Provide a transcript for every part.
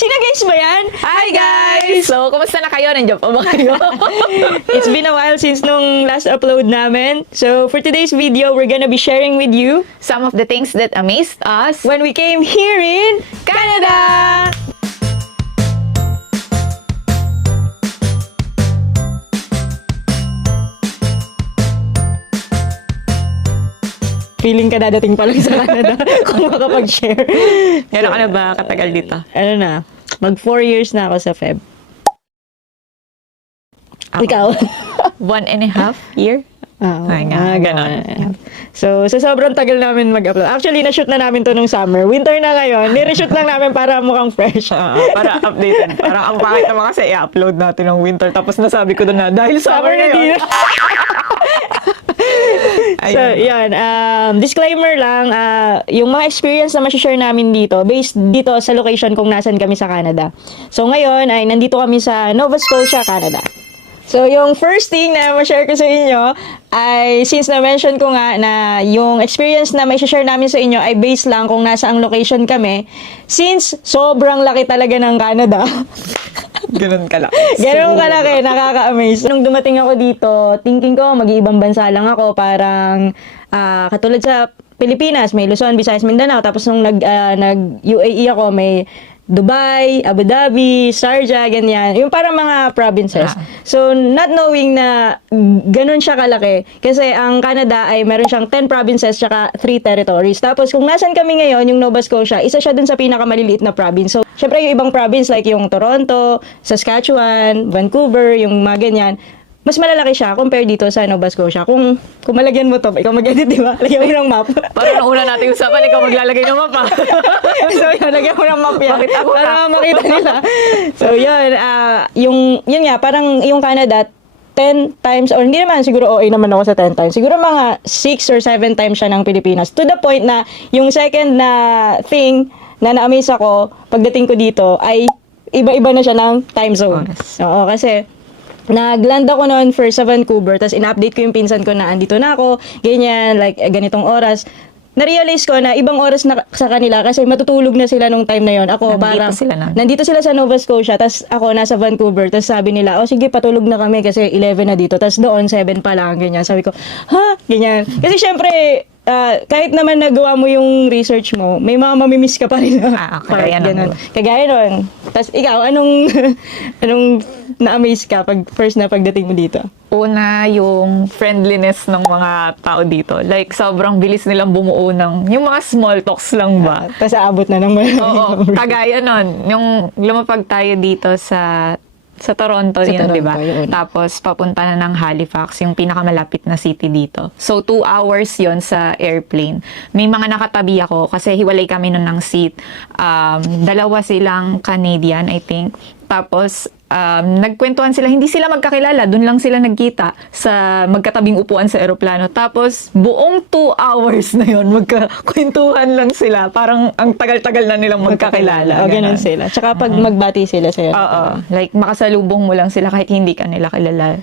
Sino guys ba yan? Hi guys! So, kumusta na kayo? Nandiyan pa ba kayo? It's been a while since nung last upload namin. So, for today's video, we're gonna be sharing with you Some of the things that amazed us when we came here in Canada! feeling ka dadating pa lang sa Canada kung makapag-share. Gano'n ka na ba katagal dito? Ano na, mag 4 years na ako sa Feb. Ako. Ikaw? 1.5 year? Ay nga, ganon. So, sa sobrang tagal namin mag-upload. Actually, na-shoot na namin to nung summer. Winter na ngayon. Ni-reshoot lang namin para mukhang fresh. Para updated. Parang ang pangit naman kasi i-upload natin ng winter. Tapos nasabi ko doon na, dahil summer na yun. So, yan. Disclaimer lang, yung mga experience na ma-share namin dito, based dito sa location kung nasan kami sa Canada. So, ngayon ay nandito kami sa Nova Scotia, Canada. So, yung first thing na ma-share ko sa inyo ay, since na-mention ko nga na yung experience na may share namin sa inyo ay based lang kung nasa ang location kami, since sobrang laki talaga ng Canada. Ganon kalaki. Ganon kalaki, nakaka-amaze. Nung dumating ako dito, thinking ko, mag-iibang bansa lang ako, parang katulad sa Pilipinas, may Luzon, Visayas, Mindanao, tapos nung nag-UAE ako, may Dubai, Abu Dhabi, Sharjah, ganyan. Yung parang mga provinces. So, not knowing na ganun siya kalaki. Kasi ang Canada ay meron siyang 10 provinces tsaka 3 territories. Tapos, kung nasan kami ngayon, yung Nova Scotia, isa siya dun sa pinakamaliliit na province. So, syempre yung ibang province like yung Toronto, Saskatchewan, Vancouver, yung mga ganyan, mas malalaki siya compare dito sa Nova Scotia. Kung malagyan mo to, ikaw mag-edit, di ba? Lagyan mo ng map. Parang nung una natin usapan, ikaw maglalagay ng mapa. So, yun, lagyan mo ng map yan. Bakit ako Para makita nila. So, yun, yun nga, parang yung Canada, 10 times, or hindi naman, siguro OA naman ako sa 10 times. Siguro mga 6 or 7 times siya ng Pilipinas. To the point na, yung second na thing na na-amaze ako, pagdating ko dito, ay iba-iba na siya ng time zone. Oo, kasi nag-land ako noon first sa Vancouver, tapos in-update ko yung pinsan ko na andito na ako, ganyan, like ganitong oras. Na-realize ko na ibang oras na sa kanila kasi matutulog na sila nung time na yon. Ako nandito sila sa Nova Scotia, tapos ako nasa Vancouver, tapos sabi nila, oh sige, patulog na kami kasi 11 na dito, tapos doon 7 pa lang, ganyan. Sabi ko, ha? Ganyan. Kasi syempre, kahit naman nagawa mo yung research mo, may mga mamimiss ka pa rin. Kagaya nun. Tapos ikaw, anong na-amaze ka pag first na pagdating mo dito? Una, yung friendliness ng mga tao dito. Like, sobrang bilis nilang bumuo ng, yung mga small talks lang ba? Tapos aabot na ng Oo, kagaya nun. Yung lumapag tayo dito sa Toronto yun, di ba? Tapos, papunta na ng Halifax, yung pinakamalapit na city dito. So, 2 hours yon sa airplane. May mga nakatabi ako kasi hiwalay kami nun ng seat. Dalawa silang Canadian, I think. Tapos, nagkwentuhan sila, hindi sila magkakilala, dun lang sila nagkita sa magkatabing upuan sa eroplano. Tapos, buong 2 hours na yon magkakwentuhan lang sila. Parang ang tagal-tagal na nilang magkakilala. O, ganun sila. Tsaka pag magbati sila sa'yo. Oo. Like, makasalubong mo lang sila kahit hindi ka nila kilala.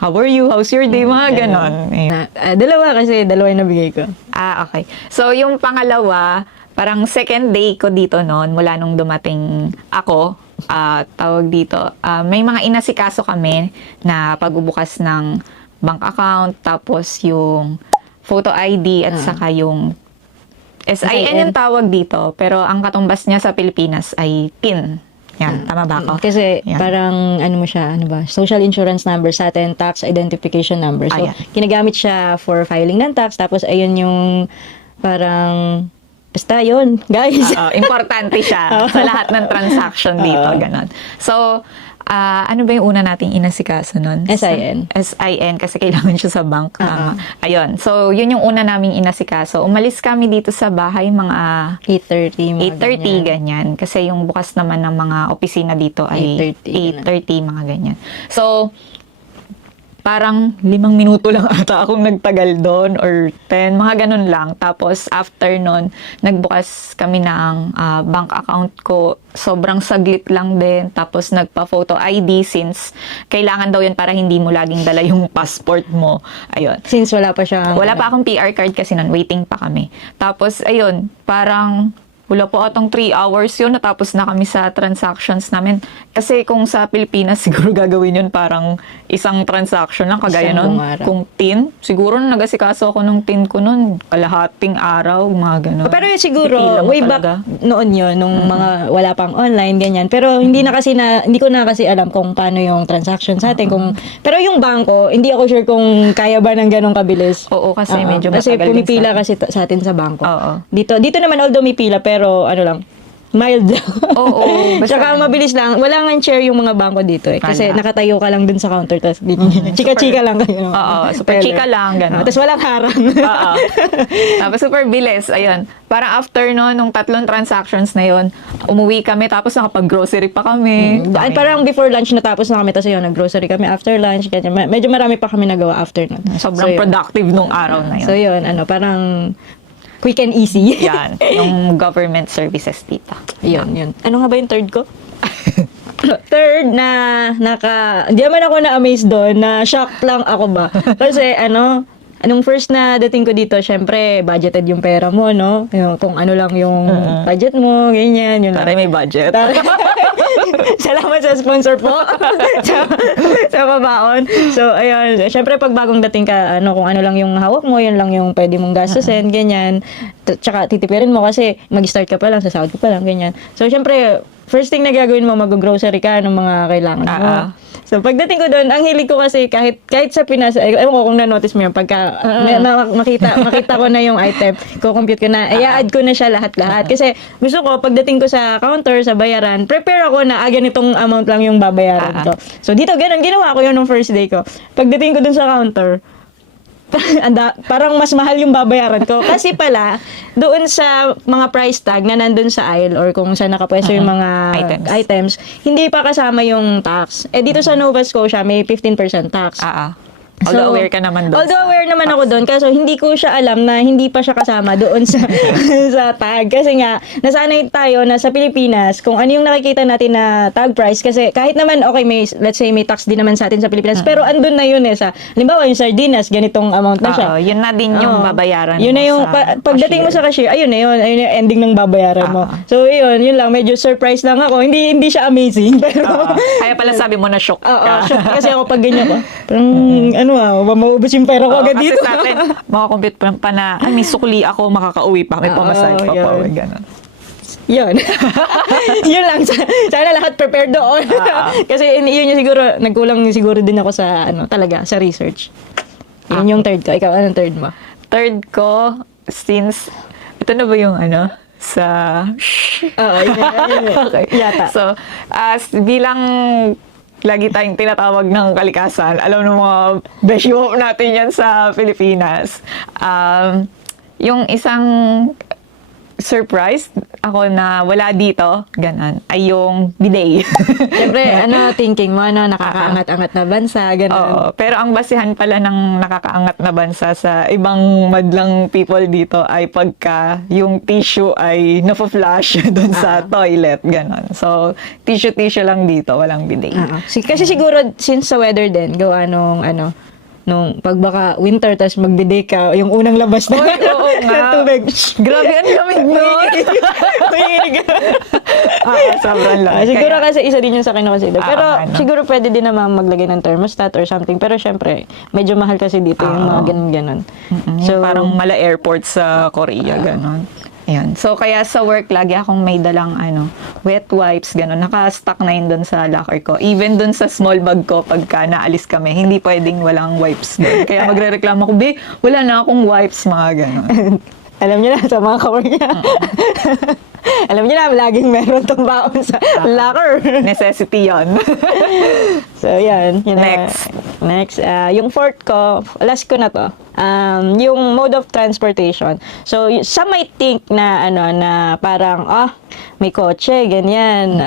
How are you? How's your day? Mga ganon. Dalawa kasi, dalawa yung nabigay ko. Okay. So, yung pangalawa, parang second day ko dito noon, mula nung dumating ako, tawag dito, may mga inasikaso kami na pagbubukas ng bank account, tapos yung photo ID at saka yung SIN yung tawag dito, pero ang katumbas niya sa Pilipinas ay PIN. Yan, tama ba ako? Kasi parang ano mo siya, ano ba, social insurance number sa atin, tax identification number. So, ginagamit siya for filing ng tax, tapos ayun yung parang basta yun, guys. Importante siya sa lahat ng transaction dito, ganon. So, ano ba yung una nating inasikaso nun? SIN. SIN, kasi kailangan siya sa bank. Ayun. So, yun yung una naming inasikaso. Umalis kami dito sa bahay mga 8:30. 8:30, ganyan. Kasi yung bukas naman ng mga opisina dito ay 8:30, mga ganyan. So, parang 5 minuto lang ata akong nagtagal doon or 10, mga ganun lang. Tapos after nun, nagbukas kami ng bank account ko. Sobrang saglit lang din. Tapos nagpa-photo ID since kailangan daw yun para hindi mo laging dala yung passport mo. Ayun. Since wala pa siya. Wala pa akong PR card kasi nun. Waiting pa kami. Tapos ayun, parang wala po atang 3 hours yun, natapos na kami sa transactions namin. Kasi kung sa Pilipinas, siguro gagawin yun parang isang transaction lang, kagaya Isang nun. buong araw. Kung tin, siguro nagasikaso ako ng tin ko nun, kalahating araw, mga ganun. Pero yun siguro, Pipila mo way talaga. back noon yun, nung mga wala pang online, ganyan. Pero hindi ko na kasi alam kung paano yung transaction sa atin. Pero yung bangko, hindi ako sure kung kaya ba ng ganong kabilis. Oo, kasi Oo. medyo Kasi matagal din pumipila sa- kasi sa atin sa bangko. Oo. Dito naman although may pila, pero ano lang, mild lang. Oo, basta- Tsaka mabilis lang. Wala nga share yung mga bangko dito eh. Kasi Wala. nakatayo ka lang dun sa counter. Tapos chika-chika lang kayo. Oo, super chika lang, gano'n. Tapos walang harang. Oo. Tapos super bilis, ayun. Parang after no, nung 3 transactions na yun, umuwi kami, tapos nakapag-grocery pa kami. Ay, parang before lunch natapos na kami. Tapos yun, nag-grocery kami after lunch. Ganyan. Medyo marami pa kami nagawa after nun. Sobrang So, yun. productive nung araw na yun. So yun, parang quick and easy. Yan, yung government services dito. Yun. Ano nga ba yung third ko? Third na hindi naman ako na-amaze doon, na shock lang ako ba. Kasi anong first na dating ko dito, syempre, budgeted yung pera mo, no? Kung ano lang yung budget mo, ganyan, yun lang. Taray may budget. Salamat sa sponsor po. sa babaon. So, ayun. Syempre, pag bagong dating ka, kung ano lang yung hawak mo, yun lang yung pwede mong gastusin, ganyan. Tsaka, titipirin mo kasi mag-start ka pa lang, sa sahod ka pa lang, ganyan. So, syempre, first thing na gagawin mo, mag-grocery ka ng mga kailangan mo. So, pagdating ko doon, ang hilig ko kasi kahit sa Pinas, ewan ko kung na-notice mo yun, pagka makita ko na yung item, kukompute ko na, i-add ko na siya lahat-lahat. Kasi gusto ko, pagdating ko sa counter, sa bayaran, prepare ako na, ganitong amount lang yung babayaran ko. So, dito, ganun, ginawa ko yun nung first day ko. Pagdating ko doon sa counter, parang mas mahal yung babayaran ko. Kasi pala, doon sa mga price tag na nandun sa aisle or kung saan nakapwesto yung mga items, hindi pa kasama yung tax. Dito sa Nova Scotia, may 15% tax. Although aware ka naman doon. Although aware naman ako doon, kaso hindi ko siya alam na hindi pa siya kasama doon sa sa tag. Kasi nga, nasanay tayo na sa Pilipinas, kung ano yung nakikita natin na tag price, kasi kahit naman, okay, let's say may tax din naman sa atin sa Pilipinas, pero andun na yun halimbawa yung sardinas, ganitong amount na siya. Yun na din yung babayaran yun mo na yung, sa pagdating mo sa cashier, ayun na yun yung ending ng babayaran mo. So, yun lang, medyo surprise lang ako. Hindi siya amazing, pero... Kaya pala sabi mo na shock ka. shock kasi ako pag ganyan ko. Parang, maubos yung pera ko agad kasi dito. sa atin, makakompute pa na, may sukli ako, makakauwi pa, may pamasahe pa pa. Ganun. Yun. Yun lang. Sana lahat prepared doon. Kasi yun yung siguro, nagkulang siguro din ako sa, talaga, sa research. Yun yung third ko. Ikaw, anong third mo? Third ko, since, ito na ba yung sa... Oo, yun. Okay. Yata. So, bilang lagi tayong tinatawag ng kalikasan, alam ng mga besyo natin yan sa Pilipinas. Yung isang surprise ako na wala dito, ganon, ay yung bidet. Siyempre, thinking mo, nakakaangat-angat na bansa, ganon. Oo, pero ang basihan pala ng nakakaangat na bansa sa ibang madlang people dito ay pagka yung tissue ay nafa-flush dun sa toilet, ganon. So, tissue lang dito, walang bidet. Kasi siguro, since sa weather din, gawa nung pag baka winter, tas magbide ka, yung unang labas na Oo nga. tubig. Grabe ang lamig nun. Sobrang lamig. Siguro kasi isa din yung sa akin na consider. Pero ano? siguro pwede din naman maglagay ng thermostat or something. Pero syempre, medyo mahal kasi dito yung mga ganun-ganun. So, parang mala airport sa Korea, ganon. Ayan. So, kaya sa work, lagi akong may dalang wet wipes, gano'n. Naka-stock na yun dun sa locker ko. Even dun sa small bag ko, pagka naalis kami, hindi pwedeng walang wipes dun. Kaya magre-reklamo ko, wala na akong wipes, mga gano'n. Alam niyo na, sa mga kawork niya. Alam niyo na, laging meron tong baon sa locker. Necessity yon. So, yan. Next. Yung fourth ko, last ko na to. Yung mode of transportation. So, some might think na, na parang, may kotse, ganyan.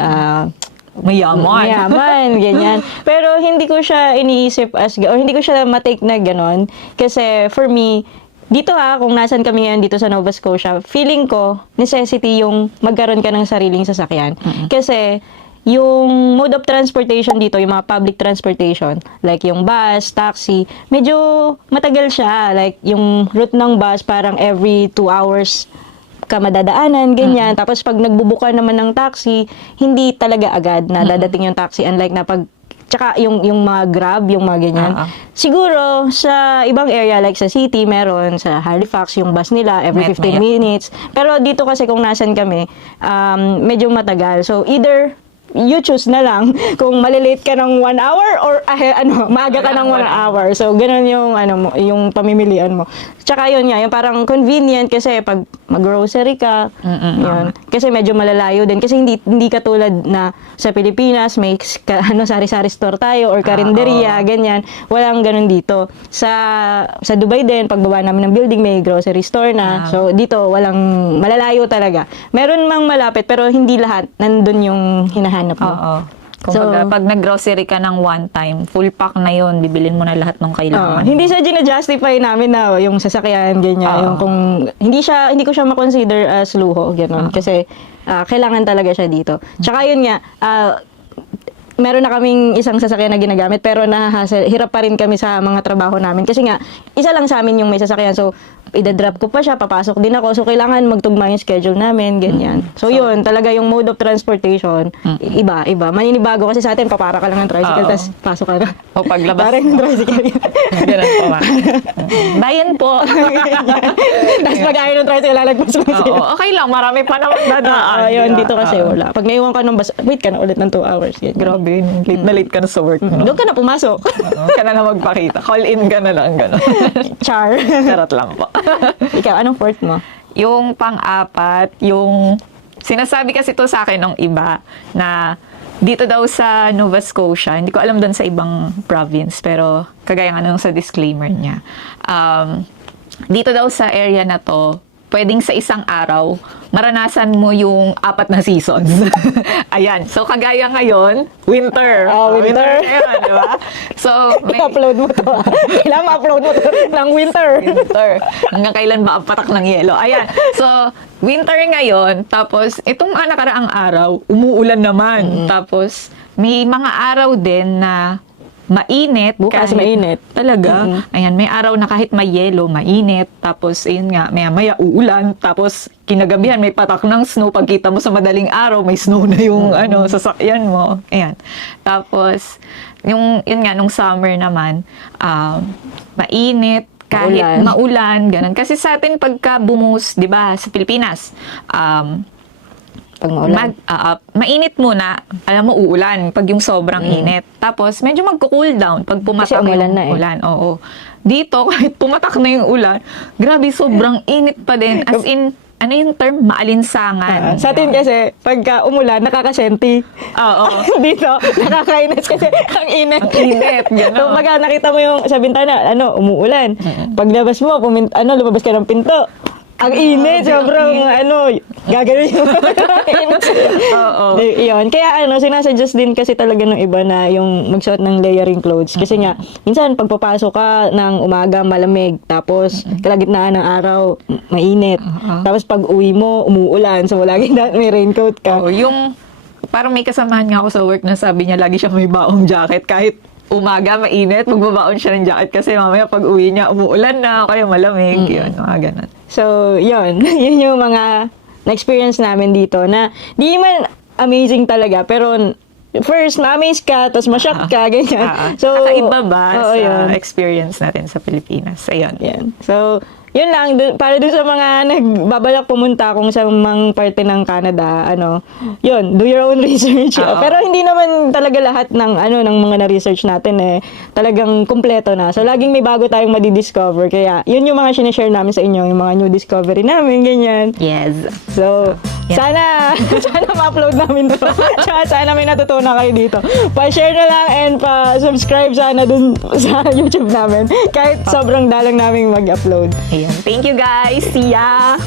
Mayaman, ganyan. Pero, hindi ko siya iniisip or hindi ko siya matake na ganon. Kasi, for me, dito kung nasan kami ngayon dito sa Nova Scotia, feeling ko, necessity yung magkaroon ka ng sariling sasakyan. Kasi, yung mode of transportation dito, yung mga public transportation, like yung bus, taxi, medyo matagal siya. Like, yung route ng bus, parang every 2 hours ka madadaanan, ganyan. Tapos pag nagbubuka naman ng taxi, hindi talaga agad na dadating yung taxi, unlike na pag tsaka yung mga Grab, yung mga ganyan. Siguro, sa ibang area, like sa city, meron. Sa Halifax, yung bus nila, every 15 minutes. Pero dito kasi kung nasan kami, medyo matagal. So, either you choose na lang kung malilate ka ng 1 hour or maaga ka ng 1 hour. So, ganun yung, yung pamimilian mo. Tsaka yun nga, yung parang convenient kasi pag mag-grocery ka, yun. Kasi medyo malalayo din. Kasi hindi katulad na sa Pilipinas, may sari-sari store tayo or karinderya, ganyan. Walang ganun dito. Sa Dubai din, pagbaba namin ng building, may grocery store na. So, dito, walang malalayo talaga. Meron mang malapit, pero hindi lahat nandun yung hinahanap mo. Kung pag nag-grocery ka ng one time, full pack na yun, bibilin mo na lahat ng kailangan. Hindi siya gina-justify namin na yung sasakyan, ganyan. Yung kung, hindi ko siya makonsider as luho, gano'n. Kasi, kailangan talaga siya dito. Tsaka yun nga, meron na kaming isang sasakyan na ginagamit pero hirap pa rin kami sa mga trabaho namin kasi nga isa lang sa amin yung may sasakyan, so idadrop ko pa siya, papasok din ako, so kailangan magtugma yung schedule namin, ganyan. So yun, talaga yung mode of transportation, iba. Maninibago kasi sa atin, papara ka lang ng tricycle, tapos pasok ka na. O paglabas. Parang yung tricycle. Ganun po ba? Bayan po. Tapos pag-ayaw ng tricycle, lalagpas lang sila. Okay lang, marami pa naman dadaan. Yun, dito kasi wala. Pag naiwan ka ng bus, wait ka na ulit ng 2 hours. Ganyan. Grabe, late na late ka na sa work. Doon ka na pumasok. Ka na magpakita. Call in ka na lang, gano'n. Char. Charot lang po. Ikaw, anong fourth mo? Yung pang-apat, yung sinasabi kasi to sa akin ng iba na dito daw sa Nova Scotia, hindi ko alam doon sa ibang province, pero kagaya nga nung sa disclaimer niya, dito daw sa area na to, pwedeng sa isang araw, maranasan mo yung 4 na seasons. Ayan. So, kagaya ngayon, winter. Winter. Ayan, di ba? So, I-upload mo to. Kailangan ma-upload mo to ng winter. Hanggang kailan ba ang patak ng yelo? Ayan. So, winter ngayon. Tapos, itong mga nakaraang araw, umuulan naman. Tapos, may mga araw din na mainit. Bukas mainit. Talaga. Ayan, may araw na kahit may yelo, mainit. Tapos, ayun nga, maya-maya uulan. Tapos, kinagabihan, may patak ng snow. Pagkita mo sa madaling araw, may snow na yung sasakyan mo. Ayan. Tapos, yun nga, nung summer naman, mainit, kahit maulan, ganun. Kasi sa atin, pagka bumus, di ba, sa Pilipinas, pag maulan. Mainit muna, alam mo, uulan pag yung sobrang init. Tapos, medyo magko-cool down pag pumatak kasi umulan yung na ulan. Oo. Dito, kahit pumatak na yung ulan, grabe, sobrang init pa din. As in, ano yung term? Maalinsangan. Sa atin kasi, pagka umulan, nakakasenti. Oo. Dito, nakakainis kasi ang init. Ang init, gano'n. So, pagka nakita mo yung sa bintana, umuulan. Paglabas mo, lumabas ka ng pinto. Ang init, sobrang gagawin yung Oo. Yun. Kaya sinasuggest din kasi talaga ng iba na yung magsuot ng layering clothes. Kasi nga, minsan pagpapasok ka ng umaga, malamig. Tapos, kalagitnaan ng araw, mainit. Tapos pag uwi mo, umuulan. So, laging may raincoat ka. Oo, yung parang may kasamahan nga ako sa work na sabi niya lagi siya may baong jacket kahit umaga mainit, magbabaon siya ng jacket kasi mamaya pag uwi niya umuulan na o kaya malamig, yun, mga ganun. So, yun. Yun yung mga na-experience namin dito na di man amazing talaga, pero first, ma-amaze ka, tapos ma-shock ka, ganyan. So, kakaiba ba sa yun. experience natin sa Pilipinas? Ayun. Yan. So, yun lang, para dun sa mga nagbabalak pumunta kung sa mga parte ng Canada, yun, do your own research. Pero hindi naman talaga lahat ng mga na-research natin talagang kumpleto na. So, laging may bago tayong madidiscover. Kaya, yun yung mga sinishare namin sa inyo, yung mga new discovery namin, ganyan. Yes. So, sana ma-upload namin to. Tsaka sana may natutunan kayo dito. Pa-share na lang and pa-subscribe sana dun sa YouTube namin. Kahit sobrang dalang namin mag-upload. Ayan. Thank you guys. See ya!